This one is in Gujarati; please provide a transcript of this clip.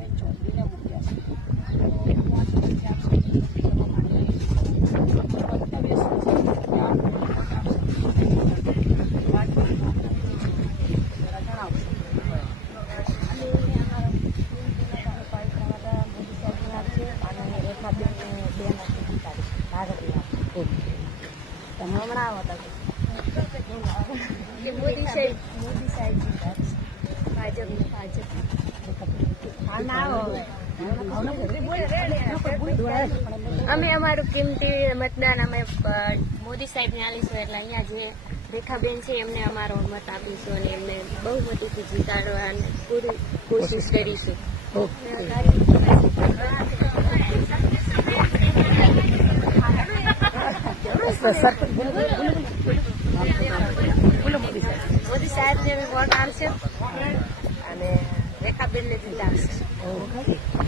અમે ચોંટીને મૂક્યા છે તો હું ત્યાં સુધી જવા માટે મંતવ્ય શું હમણાં આવો મોદી સાહેબ મોદી સાહેબ ભાજપ ભાજપ. અમે અમારું કિંમતી મતદાન અમે મોદી સાહેબને આલીશું એટલે અહીંયા જે રેખાબેન છે એમને અમારો મત આપીશું અને એમને બહુમતીથી જીતાડવા અને પૂરી કોશિશ કરીશું. મોદી સાહેબ, મોદી સાહેબને વોટ આવશે અને the. Okay.